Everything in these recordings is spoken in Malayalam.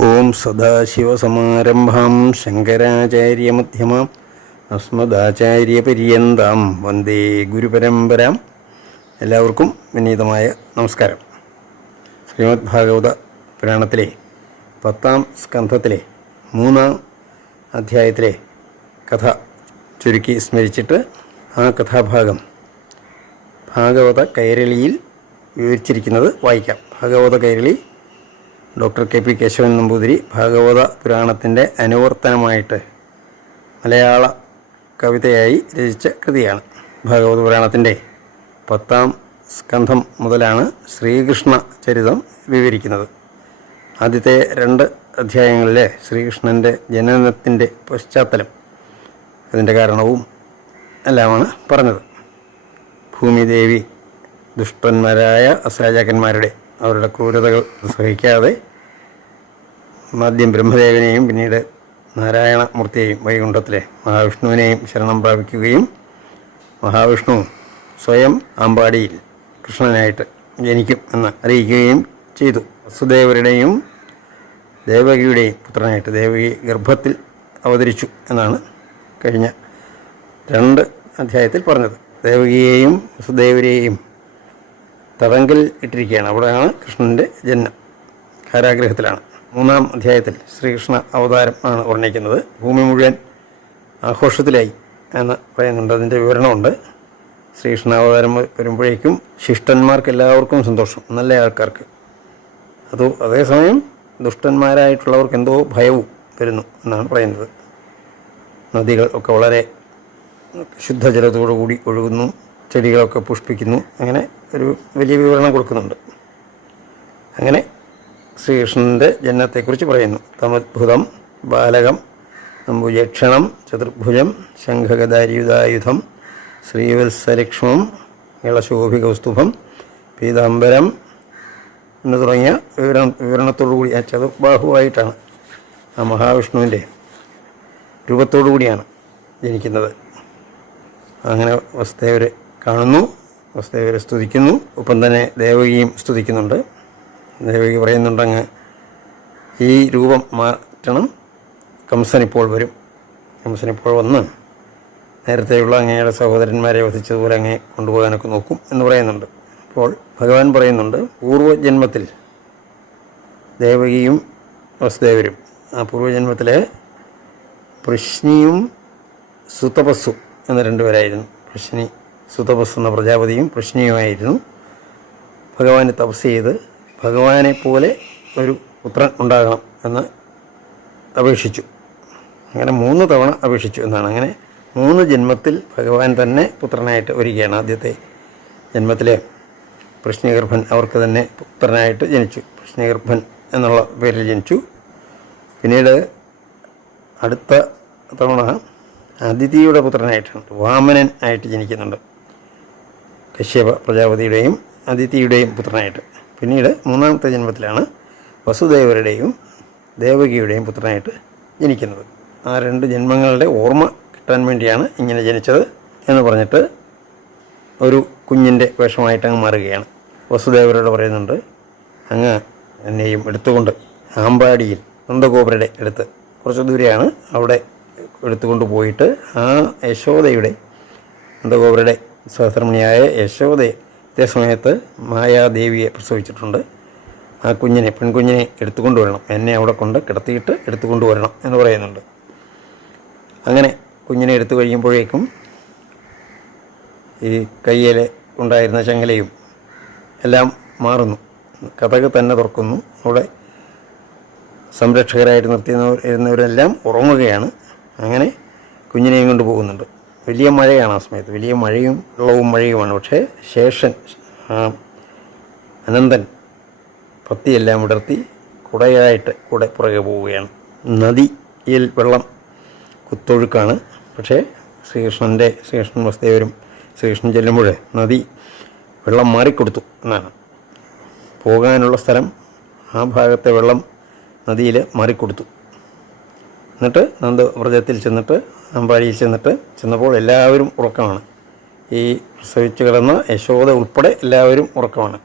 ഓം സദാശിവസമാരംഭാം ശങ്കരാചാര്യമധ്യമാം അസ്മദാചാര്യപര്യന്താം വന്ദേ ഗുരുപരമ്പരാം. എല്ലാവർക്കും വിനീതമായ നമസ്കാരം. ശ്രീമദ് ഭാഗവത പുരാണത്തിലെ പത്താം സ്കന്ധത്തിലെ മൂന്നാം അധ്യായത്തിലെ കഥ ചുരുക്കി സ്മരിച്ചിട്ട് ആ കഥാഭാഗം ഭാഗവത കൈരളിയിൽ വിവരിച്ചിരിക്കുന്നത് വായിക്കാം. Bhagavata Kairali doctor K P Keshavan Namboothiri ഭാഗവത പുരാണത്തിന്റെ അനുവർത്തനമായിട്ട് മലയാള കവിതയായി രചിച്ച കൃതിയാണ്. ഭാഗവത പുരാണത്തിന്റെ പത്താം സ്കന്ധം മുതലാണ് ശ്രീകൃഷ്ണ ചരിതം വിവരിക്കുന്നത്. ആദ്യത്തെ രണ്ട് അധ്യായങ്ങളിലെ ശ്രീകൃഷ്ണന്റെ ജനനത്തിന്റെ പശ്ചാത്തലം അതിന്റെ കാരണവും എല്ലാമാണ് പറഞ്ഞത്. ഭൂമിദേവി ദുഷ്ടന്മാരായ അസരാജാക്കന്മാരുടെ അവരുടെ ക്രൂരതകൾ സഹിക്കാതെ ആദ്യം ബ്രഹ്മദേവനെയും പിന്നീട് നാരായണമൂർത്തിയെയും വൈകുണ്ഠത്തിലെ മഹാവിഷ്ണുവിനെയും ശരണം പ്രാപിക്കുകയും മഹാവിഷ്ണു സ്വയം അമ്പാടിയിൽ കൃഷ്ണനായിട്ട് ജനിക്കും എന്ന് അറിയിക്കുകയും ചെയ്തു. വസുദേവരുടെയും ദേവകിയുടെയും പുത്രനായിട്ട് ദേവകി ഗർഭത്തിൽ അവതരിച്ചു എന്നാണ് കഴിഞ്ഞ രണ്ട് അധ്യായത്തിൽ പറഞ്ഞത്. ദേവകിയെയും വസുദേവരെയും തടങ്കൽ ഇട്ടിരിക്കുകയാണ്. അവിടെയാണ് കൃഷ്ണന്റെ ജന്മം. കാരാഗ്രഹത്തിലാണ്. മൂന്നാം അധ്യായത്തിൽ ശ്രീകൃഷ്ണ അവതാരം ആണ് വർണിക്കുന്നത്. ഭൂമി മുഴുവൻ ആഘോഷത്തിലായി എന്ന് പറയുന്നുണ്ട്. അതിന്റെ വിവരണമുണ്ട്. ശ്രീകൃഷ്ണ അവതാരം വരുമ്പോഴേക്കും ശിഷ്ടന്മാർക്ക് എല്ലാവർക്കും സന്തോഷം. നല്ല ആൾക്കാർക്ക്. അത് അതേസമയം ദുഷ്ടന്മാരായിട്ടുള്ളവർക്ക് എന്തോ ഭയവും വരുന്നു എന്നാണ് പറയുന്നത്. നദികൾ ഒക്കെ വളരെ ശുദ്ധജലത്തോടു കൂടി ഒഴുകുന്നു. ചെടികളൊക്കെ പുഷ്പിക്കുന്നു. അങ്ങനെ ഒരു വലിയ വിവരണം കൊടുക്കുന്നുണ്ട്. അങ്ങനെ ശ്രീകൃഷ്ണന്റെ ജന്മത്തെക്കുറിച്ച് പറയുന്നു. തമദ്ഭുതം ബാലകം അംബുജക്ഷണം ചതുർഭുജം ശംഖഗദാരിയുധായുധം ശ്രീവത്സലക്ഷ്മം ഇളശോഭികൗസ്തുഭം പീതാംബരം എന്ന് തുടങ്ങിയ വിവരണം വിവരണത്തോടു കൂടി ആ ചതുർബാഹുവായിട്ടാണ് ആ മഹാവിഷ്ണുവിന്റെ രൂപത്തോടു കൂടിയാണ് ജനിക്കുന്നത്. അങ്ങനെ വസുദേവരെ കാണുന്നു. വസുദേവരെ സ്തുതിക്കുന്നു. ഒപ്പം തന്നെ ദേവകിയും സ്തുതിക്കുന്നുണ്ട്. ദേവകി പറയുന്നുണ്ടങ്ങ് ഈ രൂപം മാറ്റണം. കംസൻ ഇപ്പോൾ വരും. കംസൻ ഇപ്പോൾ വന്ന് നേരത്തെയുള്ള അങ്ങയുടെ സഹോദരന്മാരെ വധിച്ചതുപോലെ അങ്ങേ കൊണ്ടുപോകാനൊക്കെ നോക്കും എന്ന് പറയുന്നുണ്ട്. അപ്പോൾ ഭഗവാൻ പറയുന്നുണ്ട് പൂർവജന്മത്തിൽ ദേവകിയും വസുദേവരും ആ പൂർവജന്മത്തിലെ പ്രശ്നിയും സുതപസ്സു എന്ന രണ്ടുപേരായിരുന്നു. പ്രശ്നി സുതപസ് എന്ന പ്രജാപതിയും പ്രശ്നിയുമായിരുന്നു. ഭഗവാന് തപസ് ചെയ്ത് ഭഗവാനെ പോലെ ഒരു പുത്രൻ ഉണ്ടാകണം എന്ന് അപേക്ഷിച്ചു. അങ്ങനെ മൂന്ന് തവണ അപേക്ഷിച്ചു എന്നാണ്. അങ്ങനെ മൂന്ന് ജന്മത്തിൽ ഭഗവാൻ തന്നെ പുത്രനായിട്ട് വരികയാണ് ആദ്യത്തെ ജന്മത്തിലെ പ്രശ്നഗർഭൻ അവർക്ക് തന്നെ പുത്രനായിട്ട് ജനിച്ചു. പ്രശ്നഗർഭൻ എന്നുള്ള പേരിൽ ജനിച്ചു. പിന്നീട് അടുത്ത തവണ അതിഥിയുടെ പുത്രനായിട്ടുണ്ട് വാമനൻ ആയിട്ട് ജനിക്കുന്നുണ്ട്. കശ്യപ പ്രജാപതിയുടെയും അതിഥിയുടെയും പുത്രനായിട്ട്. പിന്നീട് മൂന്നാമത്തെ ജന്മത്തിലാണ് വസുദേവരുടെയും ദേവകിയുടെയും പുത്രനായിട്ട് ജനിക്കുന്നത്. ആ രണ്ട് ജന്മങ്ങളുടെ ഓർമ്മ കിട്ടാൻ വേണ്ടിയാണ് ഇങ്ങനെ ജനിച്ചത് എന്ന് പറഞ്ഞിട്ട് ഒരു കുഞ്ഞിന്റെ വേഷമായിട്ട് അങ്ങ് മാറുകയാണ്. വസുദേവരോട് പറയുന്നുണ്ട് അങ്ങ് എന്നെയും എടുത്തുകൊണ്ട് ആമ്പാടിയിൽ നന്ദഗോപുരയുടെ അടുത്ത് കുറച്ച് ദൂരെയാണ് അവിടെ എടുത്തുകൊണ്ട് പോയിട്ട് ആ യശോദയുടെ നന്ദഗോപുരയുടെ സഹധർമ്മിണിയായ യശോദയെ ഇതേ സമയത്ത് മായാദേവിയെ പ്രസവിച്ചിട്ടുണ്ട്. ആ കുഞ്ഞിനെ പെൺകുഞ്ഞിനെ എടുത്തുകൊണ്ട് വരണം എന്നെ അവിടെ കൊണ്ട് കിടത്തിയിട്ട് എടുത്തുകൊണ്ട് വരണം എന്ന് പറയുന്നുണ്ട്. അങ്ങനെ കുഞ്ഞിനെ എടുത്തു കഴിയുമ്പോഴേക്കും ഈ കയ്യിൽ ഉണ്ടായിരുന്ന ചങ്ങലയും എല്ലാം മാറുന്നു. കഥക് തന്നെ തുറക്കുന്നു. അവിടെ സംരക്ഷകരായിട്ട് നിർത്തിയിരുന്നവർ ഇരുന്നവരെല്ലാം ഉറങ്ങുകയാണ്. അങ്ങനെ കുഞ്ഞിനെയും കൊണ്ട് പോകുന്നുണ്ട്. വലിയ മഴയാണ് ആ സമയത്ത്. വലിയ മഴയും വെള്ളവും മഴയുമാണ്. പക്ഷേ ശേഷൻ അനന്തൻ പത്തിയെല്ലാം വിടർത്തി കുടയായിട്ട് കൂടെ പുറകെ പോവുകയാണ്. നദിയിൽ വെള്ളം കുത്തൊഴുക്കാണ്. പക്ഷേ ശ്രീകൃഷ്ണന്റെ ശ്രീകൃഷ്ണൻ വസ്തുവരും ശ്രീകൃഷ്ണൻ ചെല്ലുമ്പോൾ നദി വെള്ളം മാറിക്കൊടുത്തു എന്നാണ്. പോകാനുള്ള സ്ഥലം ആ ഭാഗത്തെ വെള്ളം നദിയിൽ മാറിക്കൊടുത്തു. എന്നിട്ട് നന്ദവ്രജത്തിൽ ചെന്നിട്ട് അമ്പാടിയിൽ ചെന്നിട്ട് ചെന്നപ്പോൾ എല്ലാവരും ഉറക്കമാണ്. ഈ പ്രസവിച്ച് കിടന്ന യശോദ ഉൾപ്പെടെ എല്ലാവരും ഉറക്കമാണ്.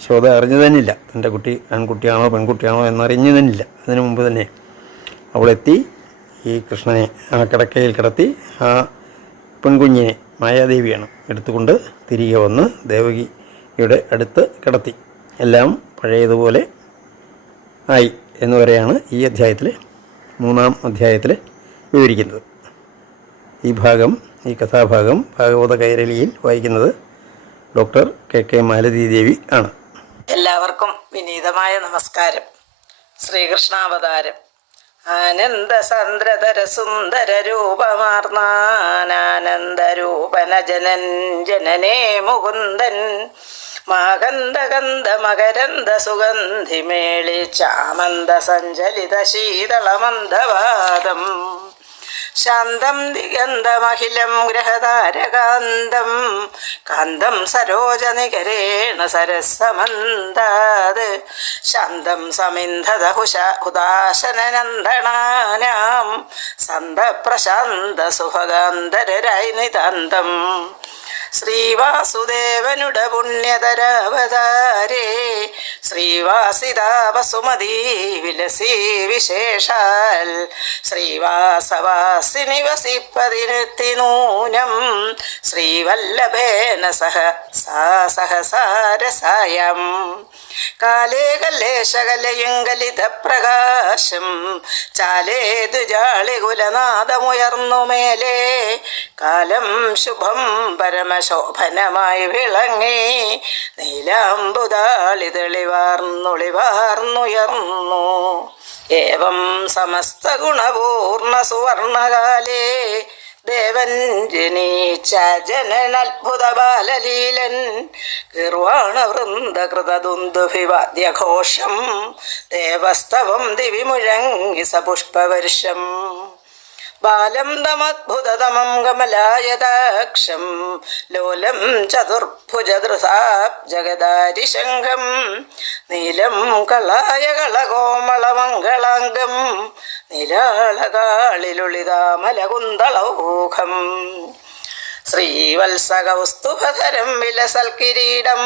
യശോദ അറിഞ്ഞു തന്നില്ല. തന്റെ കുട്ടി ആൺകുട്ടിയാണോ പെൺകുട്ടിയാണോ എന്നറിഞ്ഞു തന്നില്ല. അതിനു മുമ്പ് തന്നെ അവളെത്തി ഈ കൃഷ്ണനെ ആ കിടക്കയിൽ കിടത്തി ആ പെൺകുഞ്ഞിനെ മായാദേവിയാണ് എടുത്തുകൊണ്ട് തിരികെ വന്ന് ദേവകിയുടെ അടുത്ത് കിടത്തി. എല്ലാം പഴയതുപോലെ ആയി എന്ന് വരെയാണ് ഈ അധ്യായത്തിൽ മൂന്നാം അധ്യായത്തിൽ വിവരിക്കുന്നത്. ഈ ഭാഗം ഈ കഥാഭാഗം ഭാഗവത കൈരളിയിൽ വായിക്കുന്നത് doctor K K Malathi Devi ആണ്. എല്ലാവർക്കും വിനീതമായ നമസ്കാരം. ശ്രീകൃഷ്ണാവതാരം. ആനന്ദ സന്ദ്രതര സുന്ദര രൂപമാർന്നാനന്ദരൂപന ജനൻ ജനനേ മുകുന്ദൻ മാകന്ദഗന്ധ മകരന്ദ സുഗന്ധിമേളി ചാമന്ത സഞ്ചലിത ശീതളമന്ദവാദം ശാന്തം ദിഗന്ധമഖിലം ഗ്രഹതാരകാന്തം കാന്തം സരോജനികരേണ സരസമന്താത്. ശാന്തം സമിന്ധത ഹുഷ ഹുദാശനനന്ദനാനാം സന്തപ്രശാന്ത സുഭഗാന്തരരായി നിതാന്തം. ശ്രീവാസുദേവനുടെ പുണ്യതരാവതാരേ ശ്രീവാസിതാവസുമതീ വിലസി വിശേഷാൽ. ശ്രീവാസവാസി വസിപ്പതിനെത്തി നൂനം ശ്രീവല്ലഭേന സഹ സാ സഹസാരസായം. കാലേ കല്ലേശകലയുങ്കലിത പ്രകാശം ചാലേതു ജാളികുലനാദമുയർന്നു മേലേ കാലം ശുഭം പരമശോഭനമായി വിളങ്ങി. നീലാംബുദാളി തെളിവാർന്നൊളിവാർന്നുയർന്നു ഏവം സമസ്ത ഗുണപൂർണ സുവർണകാലേ. ദേവൻ ജനീച്ച ജനനത്ഭുത ബാലലീലൻ. ഗർവാണ വൃന്ദകൃതദുന്ദുഭിവാദ്യഘോഷം ദേവസ്തവം ദിവി മുഴങ്ങി സപുഷ്പവർഷം ബാലം തമദ്ഭുതതമം കമലായതാക്ഷം. ലോലം ചതുർഭുജദൃസാബ് ജഗദാരിശംഖം. നീലം കളായ കളകോമളമംഗളാംഗം നിരാളകാളിലുളിതാമലകുന്തളൗഖം ശ്രീവത്സകൗസ്തുഭധരം വിലസൽക്കിരീടം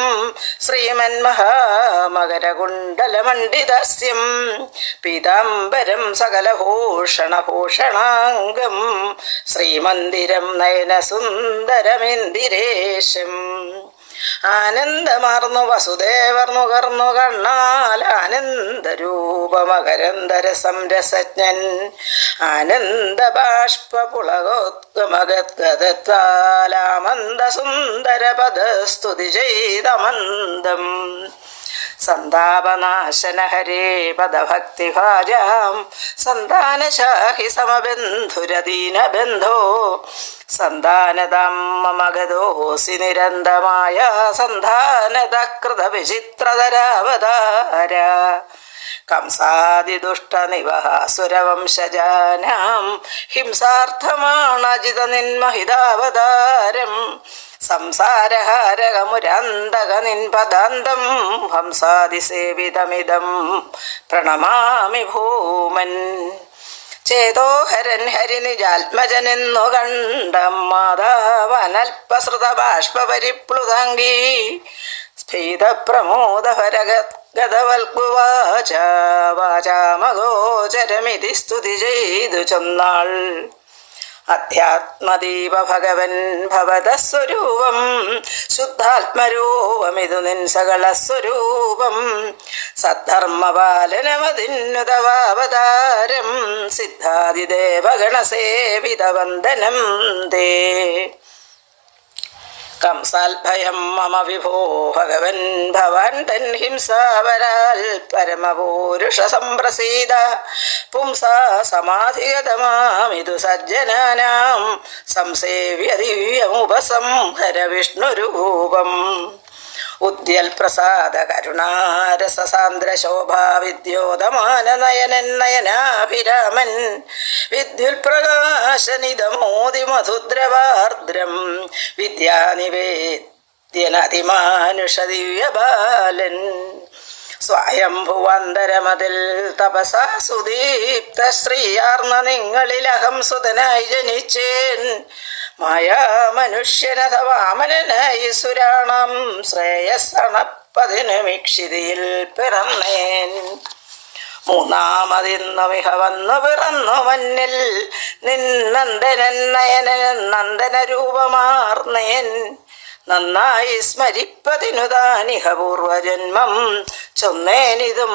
ശ്രീമന്മഹാമകരകുണ്ടലമണ്ഡിതസ്യം പീതാംബരം സകലഭൂഷണഭൂഷണാംഗം ശ്രീമന്ദിരം നയനസുന്ദരമിന്ദിരേശം ആനന്ദമാർന്നു വസുദേവർ നുകർന്നു കണ്ണാൽ ആനന്ദരൂപമകരന്തര സംരസജ്ഞൻ ആനന്ദ ബാഷ്പ പുളകോത്കമഗദ്ഗതത്താലാമന്ദ സുന്ദര പദസ്തുതി ചെയ്തമന്ദം. സന്താപനാശന ഹരേ പദഭക്തിഭാജാം. സന്താനശാഹി സമബന്ധുരദീനബന്ധോ. ബന്ധോ മമ ഗതോസി നിരന്തമായ സന്താനതകൃത വിചിത്രതരാവതാര കംസാദിദുഷ്ടനിവഹാസുരവംശജാനാം ഹിംസാർത്ഥമാണജിത നിന്മഹിതാവതാരം സംസാരഹാരകമുരാന്തക നിൻപദാന്തം ഹംസാദിസേവിതമിതം പ്രണമാമി ഭൂമൻ. ചേതോഹരൻ ഹരിനിജാത്മജനെന്നു കണ്ട മാതാവനൽപസൃത ബാഷ്പരിപ്ലുതങ്കി സ്ഫീതപ്രമോദഹരഗതവൽക്കുവാച വാചാമഗോചരമിതി സ്തുതി ചെയ്തു ചൊന്നാൾ. അധ്യാത്മദീപ ഭഗവൻ ഭവതസ്വരൂപം ശുദ്ധാത്മരൂപമിതു നിൻ സകള സ്വരൂപം സദ്ധർമ്മപാലനമതിന്നുതവാവതാരം സിദ്ധാദിദേവഗണസേവിതവന്ദനം തേ. കംസാൽഭയം മമ വിഭോ ഭഗവൻ ഭവാൻ തൻ ഹിംസാവരാൽ പരമപൂരുഷ സംപ്രസീത. പുംസാ സമാധിഗതമാമിതു സജ്ജനാനാം. സംസേവ്യ ദിവ്യമുപസംഹര വിഷ്ണുരൂപം. ഉദ്യൽ പ്രസാദ കരുണാരസ സാന്ദ്ര ശോഭാ വിദ്യോതമാന നയനൻ നയനാഭിരാമൻ വിദ്യുൽ പ്രകാശനിതമോതി മധുദ്രവാർദ്രം വിദ്യാനിവേദ്യനതിമാനുഷ ദിവ്യബാലൻ സ്വയംഭുവന്തരമതിൽ തപസാ സുദീപ്ത ശ്രീയാർന്ന നിങ്ങളിലഹം സുതനായി ജനിച്ചേൻ. മായാ മനുഷ്യനഥ വാമനനായി സുരാണം ശ്രേയസണപ്പതിനു മിക്ഷിതിയിൽ പിറന്നേൻ. മൂന്നാമതിന്നു മിക വന്നു പിറന്നു മന്നിൽ നിന്നന്ദനൻ നയനൻ നന്ദന രൂപമാർന്നേൻ. നന്നായി സ്മരിപ്പതിനു താനിഹ പൂർവജന്മം ചൊന്നേനിതും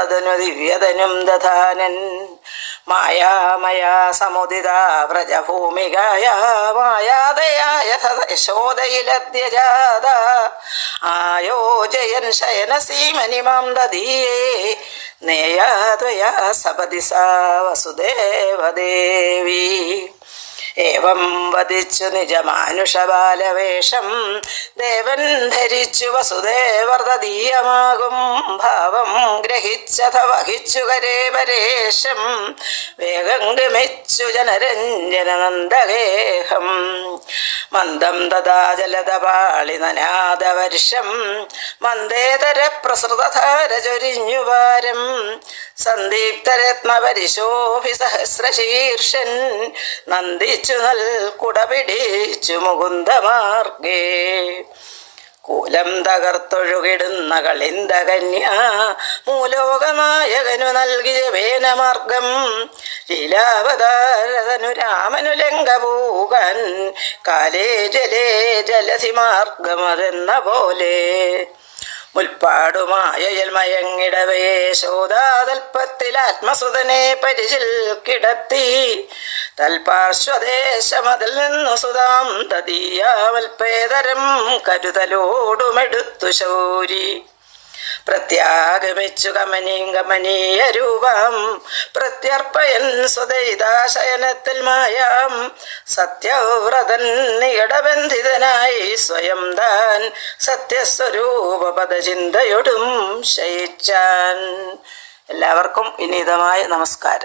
തതനു ദിവ്യതനും ദധാനൻ. മായാമയ സമുദിത വ്രജഭൂമികയ മായാദയായ യശോദയിലദ്യജാത ആയോജയൻ ശയനസീമനിമാം ദദീയേ നേയാത്വയാ സപതി സാ വസുദേവദേവി. ഏവം വധിച്ചു നിജമാനുഷബാലവേഷം. ദേവൻ ധരിച്ചു വസുദേവർദീയമാകും ഭാവം ഗ്രഹിച്ചത വഹിച്ചു കരേവരേശം വേഗം ഗമിച്ചു ജനരഞ്ജനനന്ദഗേഹം. മന്ദം തഥാ ജലതപാളിനനാദവർഷം മന്ദേതര പ്രസൃതധാരചൊരിഞ്ഞുവാരം സന്ദീപ്തരത്നപരിശോഭി സഹസ്രശീർഷൻ. നന്ദിച്ചു നൽ കുടപിടിച്ചു മുകുന്ദമാർഗേ കൂലം തകർത്തൊഴുകിടുന്ന കളിന്ത കന്യ മൂലോകനായകനു നൽകിയ വേനമാർഗം. ലീലാവതാരതനു രാമനു ലങ്കപൂകൻ കാലേ ജലേ ജലസി മാർഗമതെന്ന പോലെ. മുൽപ്പാടുമായൽ മയങ്ങിടവേ ശോതാതൽപ്പത്തിൽ ആത്മസുതനെ പരിചിൽ കിടത്തി. തൽപാർശ്വദേശമതിൽ നിന്നു സുതാം തദീയാവൽപേതരം കരുതലോടുമെടുത്തു ശൗരി. പ്രത്യാഗമിച്ചു കമനീം കമനീയ രൂപം പ്രത്യർപ്പയൻ സ്വദൈതാശയനത്തിൽ മായാം. സത്യവ്രതൻ നിടബന്ധിതനായി സ്വയം താൻ സത്യസ്വരൂപ പദചിന്തയൊടും ശയിച്ചാൻ. എല്ലാവർക്കും വിനീതമായ നമസ്കാരം.